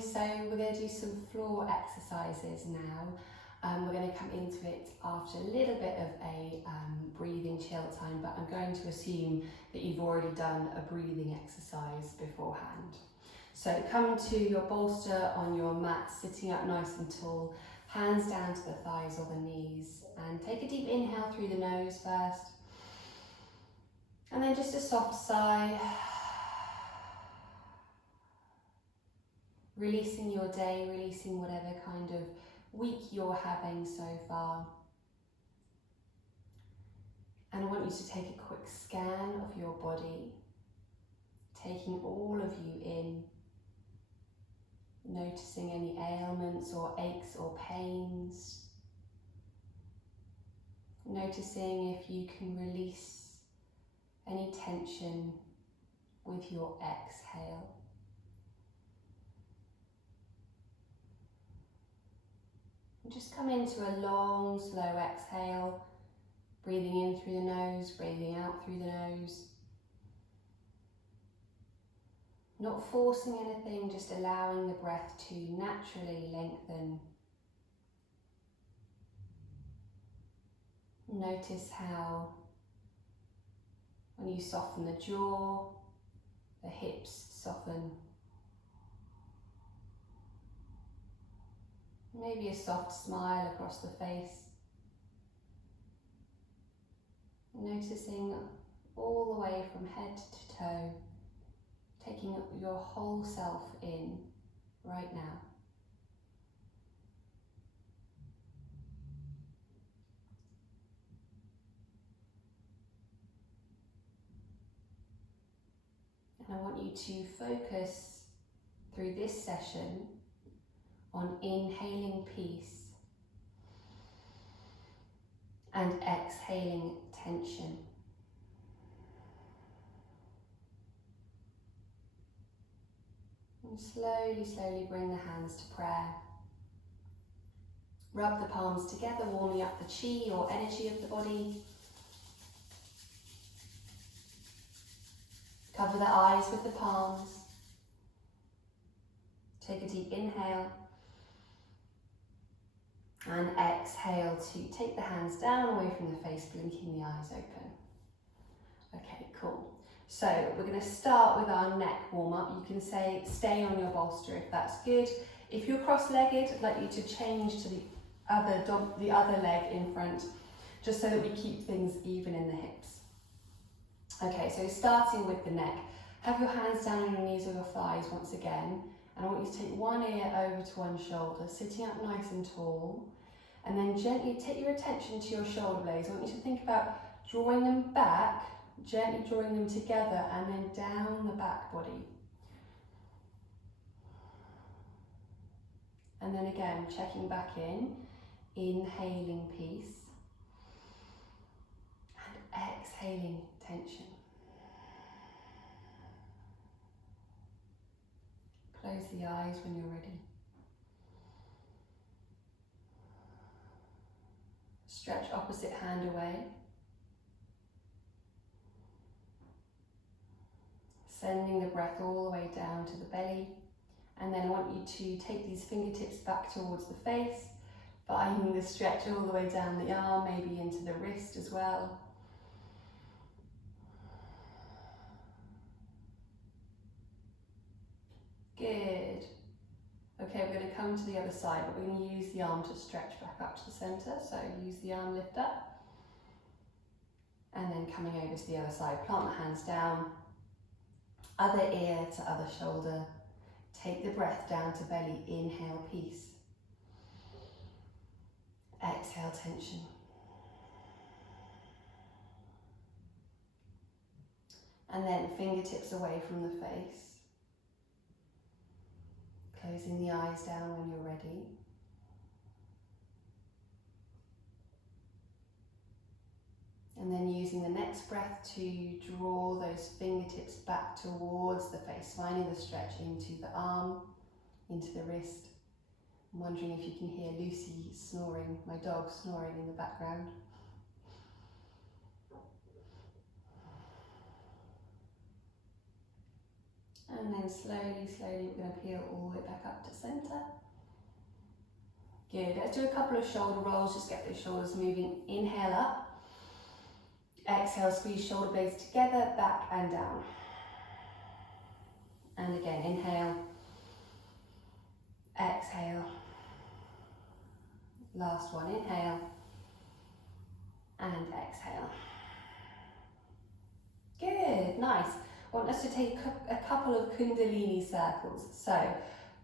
family. So we're going to do some floor exercises now. We're going to come into it after a little bit of a breathing chill time, but I'm going to assume that you've already done a breathing exercise beforehand. So come to your bolster on your mat, sitting up nice and tall, hands down to the thighs or the knees, and take a deep inhale through the nose first, and then just a soft sigh, releasing your day, releasing whatever kind of week you're having so far. And I want you to take a quick scan of your body, taking all of you in, noticing any ailments or aches or pains, noticing if you can release any tension with your exhale. And just come into a long, slow exhale, breathing in through the nose, breathing out through the nose. Not forcing anything, just allowing the breath to naturally lengthen. Notice how when you soften the jaw, the hips soften. Maybe a soft smile across the face. Noticing all the way from head to toe, taking your whole self in right now. And I want you to focus through this session on inhaling peace and exhaling tension. And slowly, slowly bring the hands to prayer. Rub the palms together, warming up the chi or energy of the body. Cover the eyes with the palms. Take a deep inhale. And exhale to take the hands down away from the face, blinking the eyes open. Okay, cool. So we're going to start with our neck warm-up. You can say stay on your bolster if that's good. If you're cross-legged, I'd like you to change to the other leg in front, just so that we keep things even in the hips. Okay, so starting with the neck. Have your hands down on your knees or your thighs once again. And I want you to take one ear over to one shoulder, sitting up nice and tall. And then gently take your attention to your shoulder blades. I want you to think about drawing them back, gently drawing them together, and then down the back body. And then again, checking back in, inhaling peace, and exhaling tension. Close the eyes when you're ready. Stretch opposite hand away. Sending the breath all the way down to the belly. And then I want you to take these fingertips back towards the face, finding the stretch all the way down the arm, maybe into the wrist as well. Good. Okay, we're going to come to the other side, but we're going to use the arm to stretch back up to the centre. So use the arm lift up. And then coming over to the other side, plant the hands down. Other ear to other shoulder. Take the breath down to belly. Inhale, peace. Exhale, tension. And then fingertips away from the face. Closing the eyes down when you're ready. And then using the next breath to draw those fingertips back towards the face, finding the stretch into the arm, into the wrist. I'm wondering if you can hear Lucy snoring, my dog snoring in the background. And then slowly, slowly we're going to peel all the way back up to centre. Good, let's do a couple of shoulder rolls, just get those shoulders moving. Inhale up. Exhale, squeeze shoulder blades together, back and down. And again, inhale. Exhale. Last one, inhale. And exhale. Good, nice. I want us to take a couple of Kundalini circles. So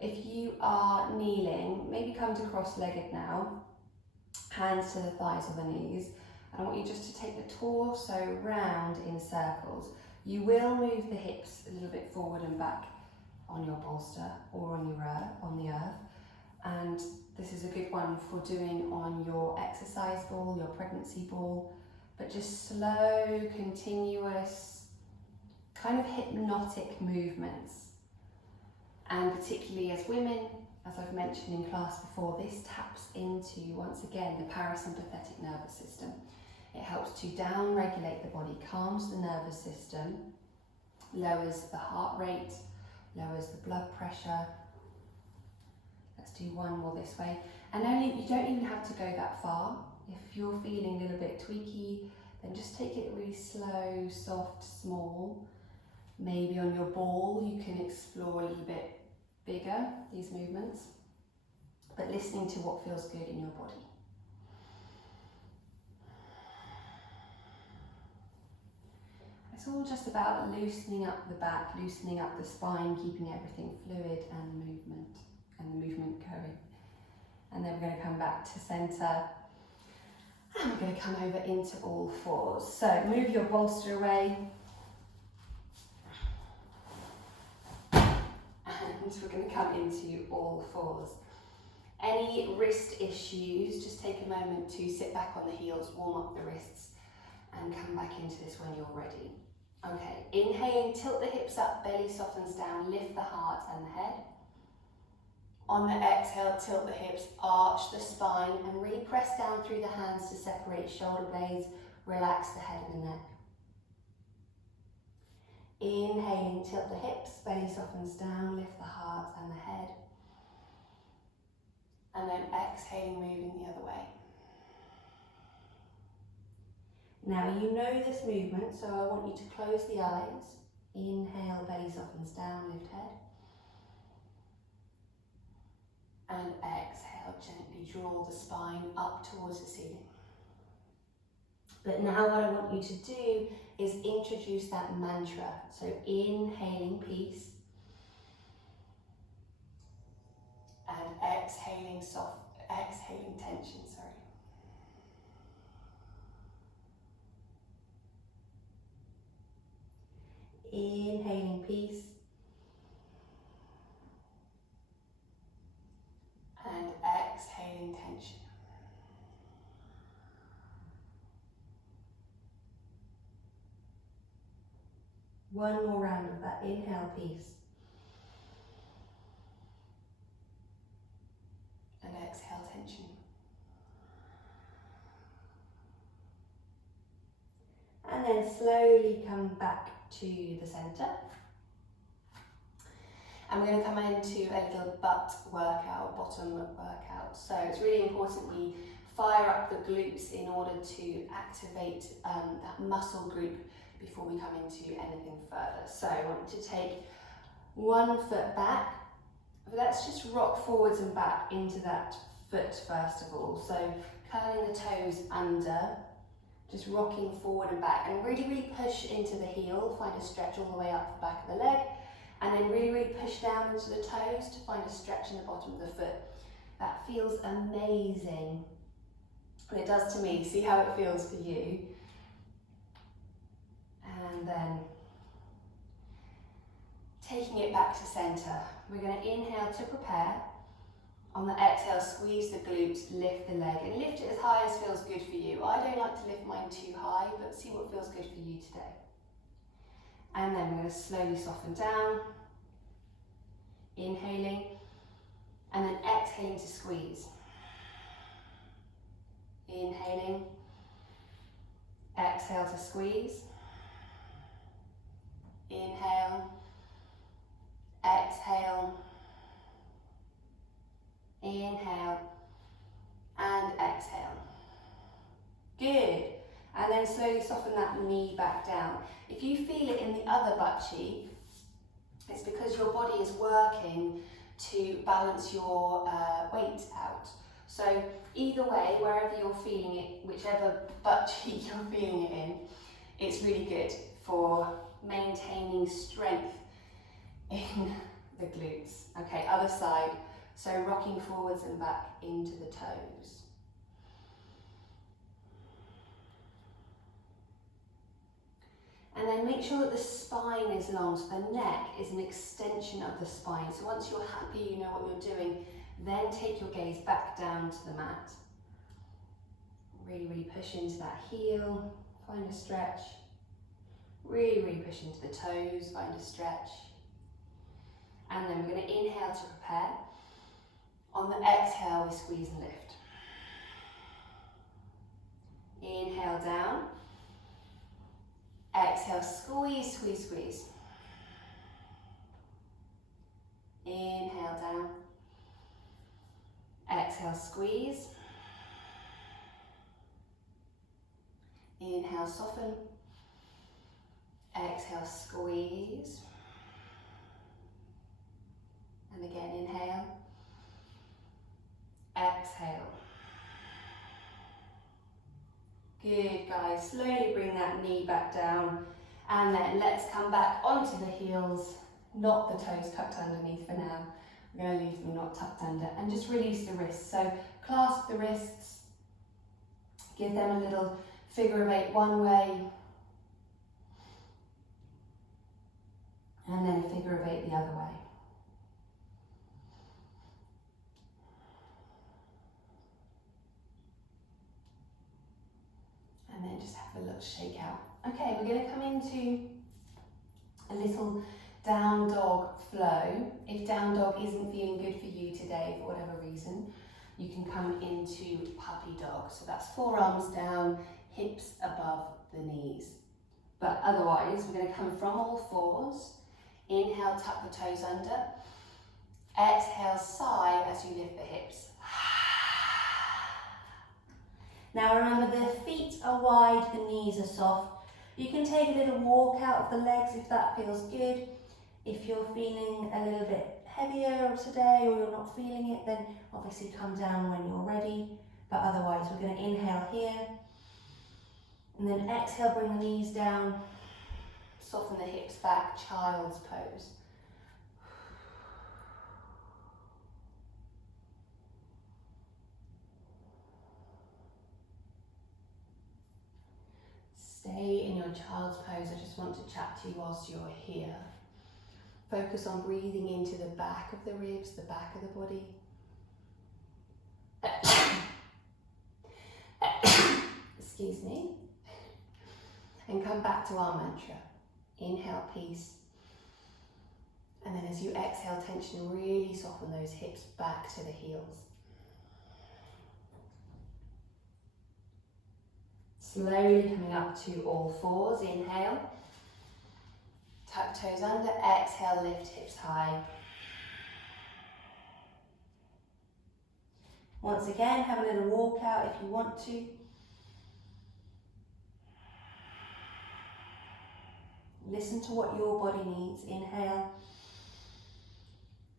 if you are kneeling, maybe come to cross-legged now, hands to the thighs or the knees. And I want you just to take the torso round in circles. You will move the hips a little bit forward and back on your bolster or on the earth. And this is a good one for doing on your exercise ball, your pregnancy ball, but just slow, continuous, kind of hypnotic movements. And particularly as women, as I've mentioned in class before, this taps into, once again, the parasympathetic nervous system. It helps to down-regulate the body, calms the nervous system, lowers the heart rate, lowers the blood pressure. Let's do one more this way. And you don't even have to go that far. If you're feeling a little bit tweaky, then just take it really slow, soft, small. Maybe on your ball, you can explore a little bit bigger, these movements, but listening to what feels good in your body. It's all just about loosening up the back, loosening up the spine, keeping everything fluid and the movement going. And then we're going to come back to centre. And we're going to come over into all fours. So move your bolster away. And we're going to come into all fours. Any wrist issues, just take a moment to sit back on the heels, warm up the wrists, and come back into this when you're ready. Okay, inhaling, tilt the hips up, belly softens down, lift the heart and the head. On the exhale, tilt the hips, arch the spine, and really press down through the hands to separate shoulder blades, relax the head and the neck. Inhaling, tilt the hips, belly softens down, lift the heart and the head. And then exhaling, moving the other way. Now you know this movement, so I want you to close the eyes. Inhale, belly softens down, lift head. And exhale, gently draw the spine up towards the ceiling. But now what I want you to do is introduce that mantra. So inhaling peace. And exhaling tension, Inhaling peace. And exhaling tension. One more round of that. Inhale, peace. And exhale, tension. And then slowly come back to the centre. And we're going to come into a little butt workout, bottom workout. So it's really important we fire up the glutes in order to activate that muscle group before we come into anything further. So I want you to take one foot back. Let's just rock forwards and back into that foot first of all. So curling the toes under, just rocking forward and back, and really, really push into the heel, find a stretch all the way up the back of the leg, and then really, really push down into the toes to find a stretch in the bottom of the foot. That feels amazing. And it does to me. See how it feels for you. And then taking it back to centre. We're going to inhale to prepare. On the exhale, squeeze the glutes, lift the leg, and lift it as high as feels good for you. I don't like to lift mine too high, but see what feels good for you today. And then we're going to slowly soften down. Inhaling, and then exhaling to squeeze. Inhaling, exhale to squeeze. Inhale, soften that knee back down. If you feel it in the other butt cheek, it's because your body is working to balance your weight out. So either way, wherever you're feeling it, whichever butt cheek you're feeling it in, it's really good for maintaining strength in the glutes. Okay, other side. So rocking forwards and back into the toes. And then make sure that the spine is long, so the neck is an extension of the spine. So once you're happy, you know what you're doing, then take your gaze back down to the mat. Really, really push into that heel, find a stretch. Really, really push into the toes, find a stretch. And then we're going to inhale to prepare. On the exhale, we squeeze and lift. Inhale down. Exhale, squeeze, squeeze, squeeze. Inhale down. Exhale, squeeze. Inhale, soften. Exhale, squeeze. And again, inhale. Exhale. Good, guys. Slowly bring that knee back down. And then let's come back onto the heels. Not the toes tucked underneath for now. We're going to leave them not tucked under. And just release the wrists. So clasp the wrists. Give them a little figure of 8 one way. And then a figure of 8 the other way. And then just have a little shake out. Okay, we're going to come into a little down dog flow. If down dog isn't feeling good for you today for whatever reason, you can come into puppy dog. So that's forearms down, hips above the knees. But otherwise, we're going to come from all fours. Inhale, tuck the toes under. Exhale, sigh as you lift the hips. Now remember, the feet are wide, the knees are soft. You can take a little walk out of the legs if that feels good. If you're feeling a little bit heavier today or you're not feeling it, then obviously come down when you're ready. But otherwise, we're going to inhale here. And then exhale, bring the knees down. Soften the hips back, child's pose. Stay in your child's pose. I just want to chat to you whilst you're here. Focus on breathing into the back of the ribs, the back of the body. Excuse me. And come back to our mantra. Inhale, peace. And then as you exhale tension, really soften those hips back to the heels. Slowly coming up to all fours. Inhale. Tuck toes under. Exhale, lift hips high. Once again, have a little walk out if you want to. Listen to what your body needs. Inhale.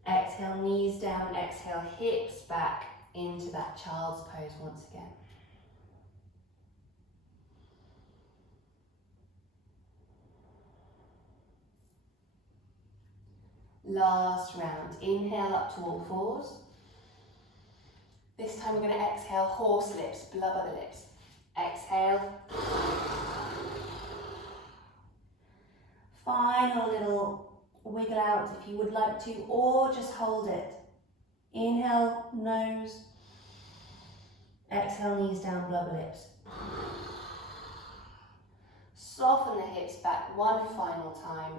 Exhale, knees down. Exhale, hips back into that child's pose once again. Last round. Inhale up to all fours. This time we're going to exhale, horse lips, blubber the lips. Exhale. Final little wiggle out if you would like to, or just hold it. Inhale, nose. Exhale, knees down, blubber lips. Soften the hips back one final time.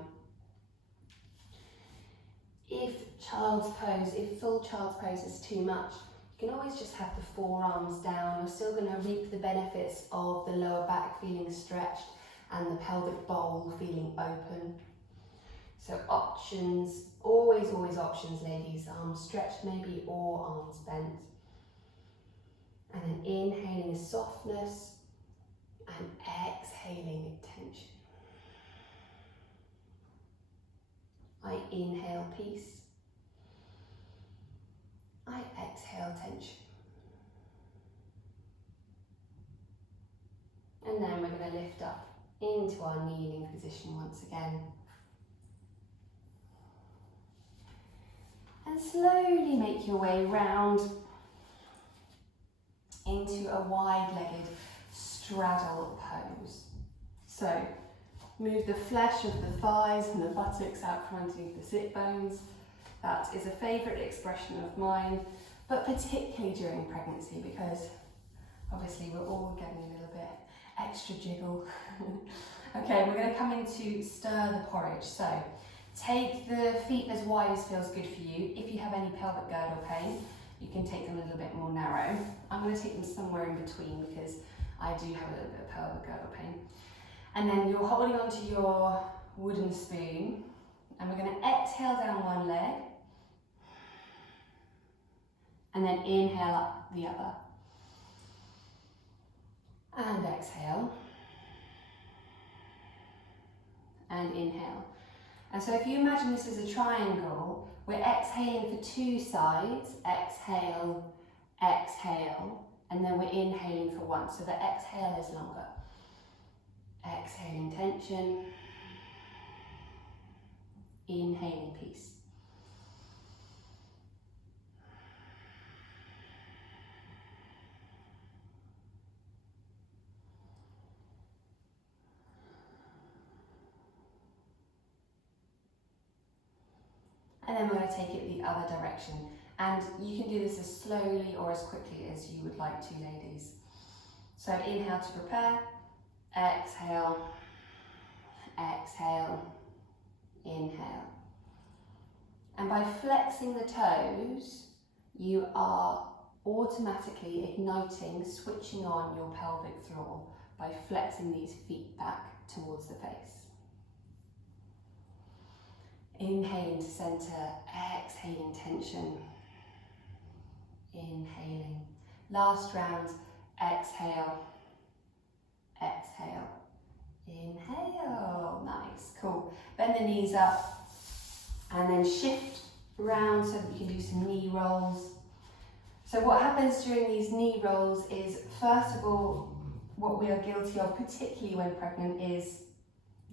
If child's pose, if full child's pose is too much, you can always just have the forearms down. You're still going to reap the benefits of the lower back feeling stretched and the pelvic bowl feeling open. So options, always options, ladies. Arms stretched maybe, or arms bent. And then inhaling the softness, And exhaling tension. I inhale peace. I exhale tension. And then we're going to lift up into our kneeling position once again. And slowly make your way round into a wide-legged straddle pose. So move the flesh of the thighs and the buttocks out from underneath the sit bones. That is a favourite expression of mine, but particularly during pregnancy, because obviously we're all getting a little bit extra jiggle. Okay, we're going to come into stir the porridge. So take the feet as wide as feels good for you. If you have any pelvic girdle pain, you can take them a little bit more narrow. I'm going to take them somewhere in between because I do have a little bit of pelvic girdle pain. And then you're holding onto your wooden spoon, and we're going to exhale down one leg, and then inhale up the other. And exhale. And inhale. And so if you imagine this as a triangle, we're exhaling for two sides. Exhale, exhale, and then we're inhaling for one. So the exhale is longer. Exhaling tension. Inhaling peace. And then we're going to take it the other direction. And you can do this as slowly or as quickly as you would like to, ladies. So inhale to prepare, exhale, exhale, inhale. And by flexing the toes, you are automatically igniting, switching on your pelvic floor by flexing these feet back towards the face. Inhaling to center, exhaling tension. Inhaling. Last round, exhale, exhale, inhale. Nice, cool. Bend the knees up and then shift around so that you can do some knee rolls. So what happens during these knee rolls is, first of all, what we are guilty of, particularly when pregnant, is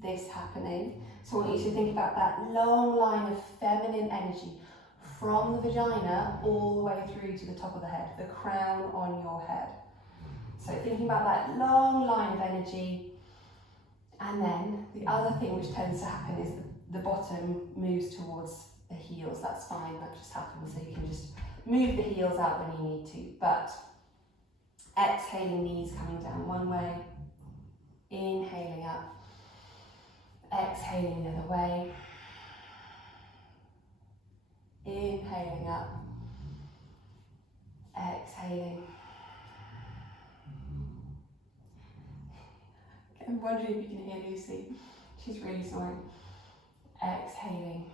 this happening. So I want you to think about that long line of feminine energy from the vagina all the way through to the top of the head, the crown on your head. So thinking about that long line of energy. And then the other thing which tends to happen is the bottom moves towards the heels. That's fine, that just happens. So you can just move the heels out when you need to. But exhaling, knees coming down one way, inhaling up. Exhaling the other way. Inhaling up. Exhaling. I'm wondering if you can hear Lucy. She's really snoring. Exhaling.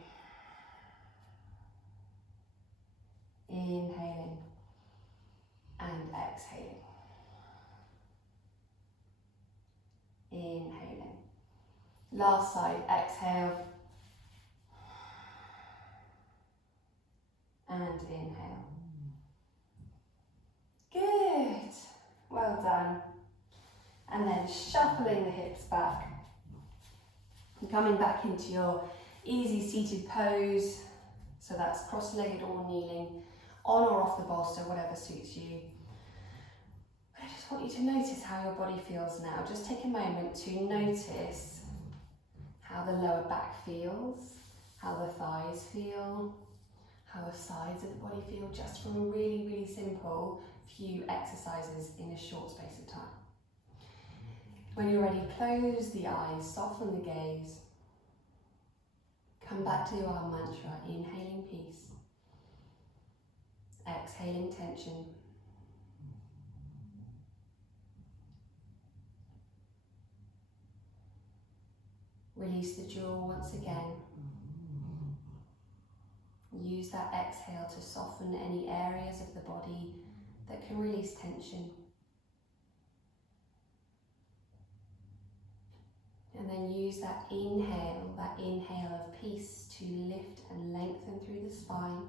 Inhaling. And exhaling. Inhaling. Last side, exhale. And inhale. Good. Well done. And then shuffling the hips back. And coming back into your easy seated pose. So that's cross-legged or kneeling, on or off the bolster, whatever suits you. But I just want you to notice how your body feels now. Just take a moment to notice how the lower back feels, how the thighs feel, how the sides of the body feel, just from a really, really simple few exercises in a short space of time. When you're ready, close the eyes, soften the gaze. Come back to our mantra, inhaling peace, exhaling tension. Release the jaw once again. Use that exhale to soften any areas of the body that can release tension. And then use that inhale of peace to lift and lengthen through the spine.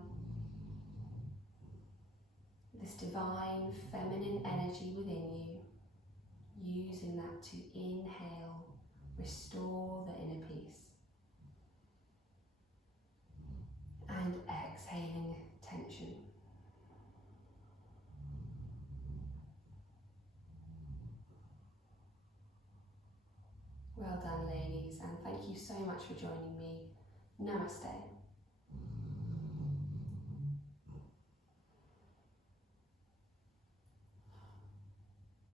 This divine feminine energy within you, using that to inhale, restore the inner peace. And exhaling tension. Well done, ladies, and thank you so much for joining me. Namaste.